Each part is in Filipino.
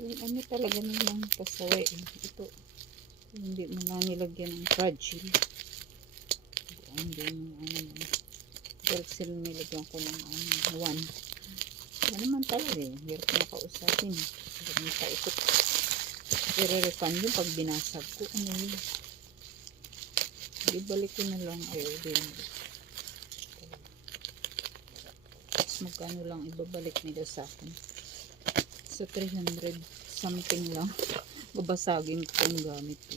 Yung ano talaga naman pasaway. Ito, hindi mo na nilagyan ng fragile. Hindi mo ano. Persil nilagyan ko ng one. Ano naman talaga eh. Hirap na kausapin. Hirap na kausap. I-refund yung pag binasag ko. Ano yun? Ibalik ko na lang. Ayaw din. Tapos magkano lang ibabalik nila sa akin. Sa 300 something lang. Babasagin ko yung gamit ko.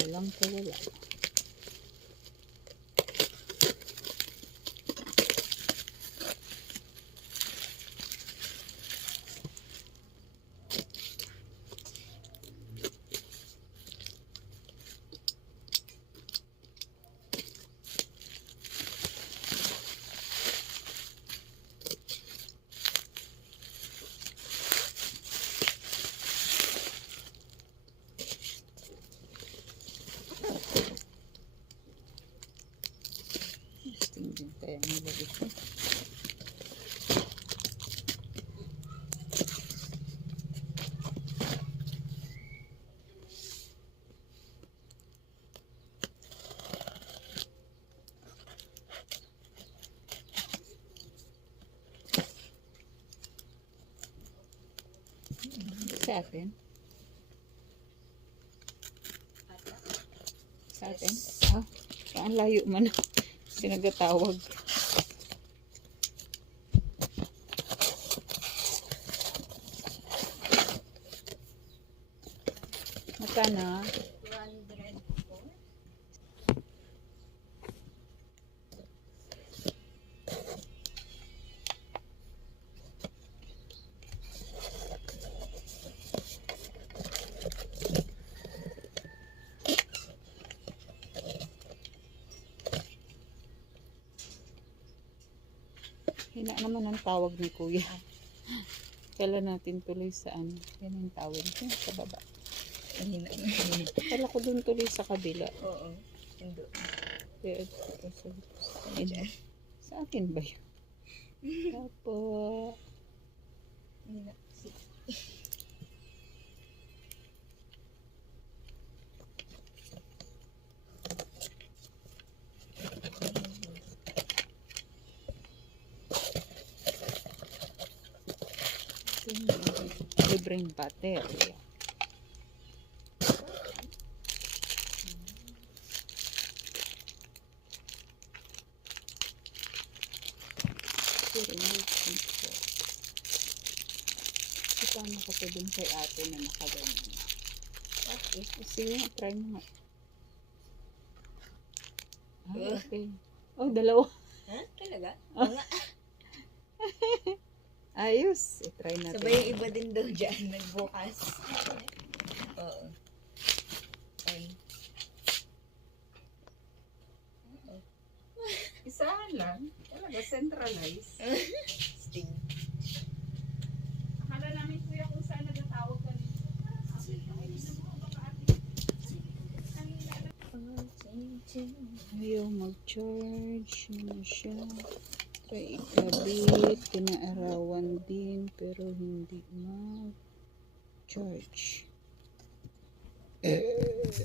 Walang kawala. Din kaya nilagay ko. Sa atin? Sa atin? Ah, saan layo man sinagatawag. Magkano? 204. Hina naman ang tawag ni Kuya. Kala natin tuloy sa ano. Yan ang tawag niya sa baba. Kala ko dun tuloy sa kabila. Oo. Hindi. Kaya, sa akin ba yun? Tapos, libreng baterya. Paano ka pa dun kay ate na nakaganyan? Okay. Sige nga, try mo nga. Ah, okay. Oh, dalawa. Ha? Talaga? Oo nga. Ayos. I-try natin. Sabay yung iba din daw dyan. Nagbukas. Oo. Ay. Isahan lang. Talaga, centralize. Sting. Akala namin kuya kung saan nagatawag ka nito. Ayaw mag-charge. Ano siya? Try ikabit. Pinaarawan din. Pero hindi mag-charge.